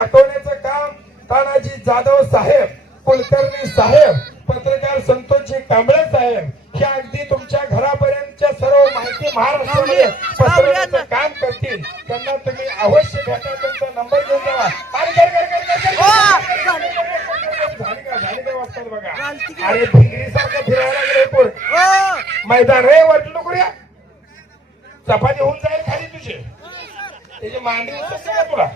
दाखवण्याचं काम तानाजी जाधव साहेब, कुलकर्णी साहेब, पत्रकार संतोषजी कांबळे साहेब हे अगदी तुमच्या घरापर्यंतच्या सर्व माहिती महाराष्ट्रामध्ये पसरवण्याचं काम करतील. त्यांना तुम्ही अवश्य भेटा, त्यांचा नंबर घेऊन जावा. झाली का वाटतात बघा. अरे भिंगरी सारखं फिरायला लागले पोर मैदान रे वाटलं नको रे. चपाती होऊन जाईल खाली तुझे, त्याची मांडी उचलते का तुला.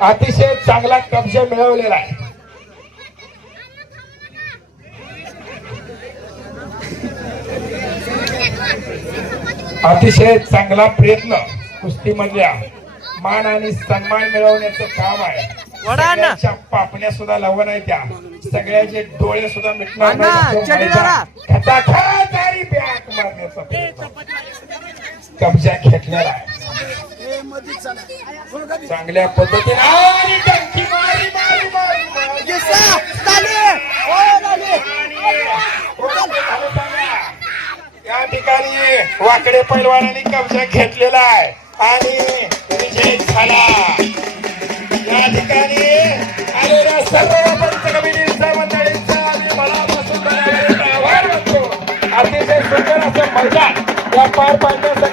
अतिशय चांगला कब्जा मिळवलेला आहे. अतिशय चांगला प्रयत्न कुस्तीमधल्या मान आणि सन्मान मिळवण्याचं काम आहे. सगळ्यांच्या पापण्या सुद्धा लावून नाही, त्या सगळ्याचे डोळे सुद्धा मिटणार नाही. कब्जा घेतलेला आहे चांगल्या पद्धतीने. या ठिकाणी वाकडे पैलवानांनी कब्जा घेतलेला आहे आणि विजय झाला. या ठिकाणी आलेल्या सर्व पंच कमिटीचा मंडळींचा आम्ही मनापासून आभार मानतो. अतिशय सुंदर असं मैदान या पार पाडण्यासाठी